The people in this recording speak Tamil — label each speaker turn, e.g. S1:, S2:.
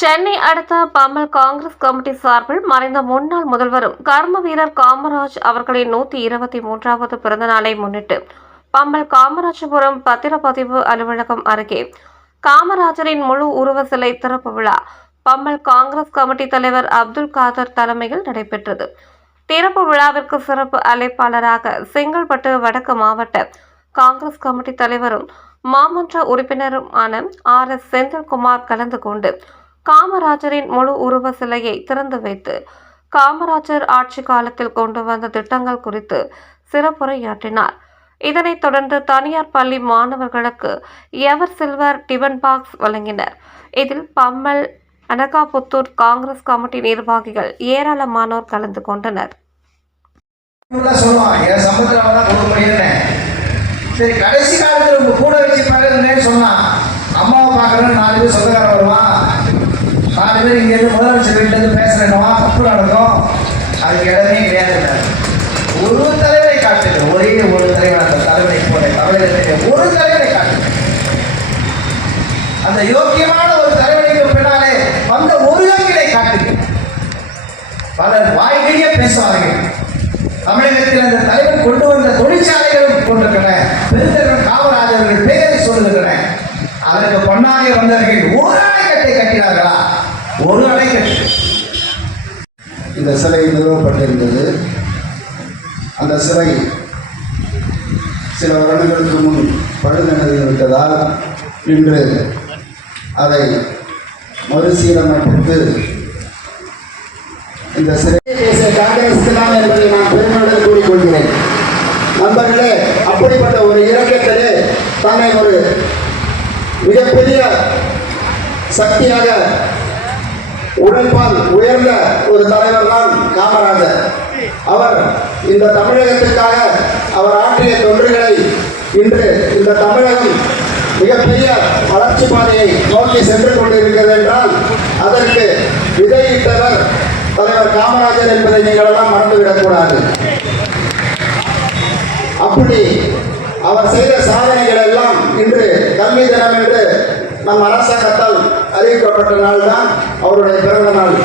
S1: சென்னை அடுத்த பம்மல் காங்கிரஸ் கமிட்டி சார்பில் மறைந்த முன்னாள் முதல்வரும் கர்ம வீரர் காமராஜ் அவர்களின் நூத்தி இருபத்தி மூன்றாவது பிறந்த நாளை முன்னிட்டு பம்மல் காமராஜபுரம் பத்திரப்பதிவு அலுவலகம் அருகே காமராஜரின் முழு உருவ சிலை திறப்பு விழா பம்மல் காங்கிரஸ் கமிட்டி தலைவர் அப்துல் காதர் தலைமையில் நடைபெற்றது. திறப்பு விழாவிற்கு சிறப்பு அழைப்பாளராக செங்கல்பட்டு வடக்கு மாவட்ட காங்கிரஸ் கமிட்டி தலைவரும் மாமன்ற உறுப்பினருமான ஆர் எஸ் செந்தில்குமார் கலந்து கொண்டு காமராஜரின் முழு உருவ சிலையை திறந்து வைத்து காமராஜர் ஆட்சி காலத்தில் கொண்டு வந்த திட்டங்கள் குறித்து சிறப்புரையாற்றினார். இதனைத் தொடர்ந்து தனியார் பள்ளி மாணவர்களுக்கு எவர் சில்வர் டிபன் பாக்ஸ் வழங்கினர். இதில் பம்மல் அனகாபுத்தூர் காங்கிரஸ் கமிட்டி நிர்வாகிகள் ஏராளமானோர் கலந்து கொண்டனர்.
S2: சரி கடைசி காலத்தில் உங்க கூட வச்சு முதலமைச்சர் வீட்டிலேருந்து தப்பு நடக்கும். அதுக்கு இடமே கிடையாது. ஒரு தலைவரை காட்டுங்க ஒரே ஒரு தலைவர் அந்த தலைவரை போல தமிழகத்திலே ஒரு தலைவரை காட்டுங்க அந்த யோக்கியமான ஒரு தலைவருக்கு பின்னாலே வந்த ஒரு யோகியனை காட்டுங்க பலர் வாய்கிழிய பேசுவார்கள். தமிழகத்தில் அந்த தலைவர் கொண்டு வந்த தொழிற்சாலைகளும் கொண்டிருக்கின்றன பெருந்தலைவர் காமராஜர்கள் பெயரை சொல்லுகின்றன அதற்கு பொன்னாகி வந்தவர்கள் ஓராணை கட்டை கட்டினார்களா? ஒரு அணைக்கட்டு இந்த சிலை நிறுவப்பட்டிருந்தது. அந்த சிலை சில வருடங்களுக்கு முன் பழுதடைந்து விட்டதால் இன்று அதை மறுசீரமைப்பித்து இந்த சிறை
S3: தேச காங்கிரஸ் என்பதை நான் பெருமையுடன் கூறிக்கொள்கிறேன். நண்பர்களே அப்படிப்பட்ட ஒரு இலக்கத்திலே தன்னை ஒரு மிகப்பெரிய சக்தியாக உடன்பால் உயர்ந்த ஒரு தலைவர் தான் காமராஜர். அவர் இந்த தமிழகத்திற்காக அவர் ஆற்றிய தொண்டுகளை இன்று இந்த தமிழகம் மிகப்பெரிய வளர்ச்சி பாதையை நோக்கி சென்று கொண்டிருக்கிறது என்றால் அதற்கு விதையிட்டவர் தலைவர் காமராஜர் என்பதை நீங்கள் எல்லாம் மறந்துவிடக்கூடாது. அப்படி அவர் செய்த சாதனைகள் எல்லாம் இன்று கல்வி தினம் என்று நம் அரசாங்கத்தால் அறிவிக்கப்பட்ட நாள் தான் அவருடைய பிறந்த நாள்.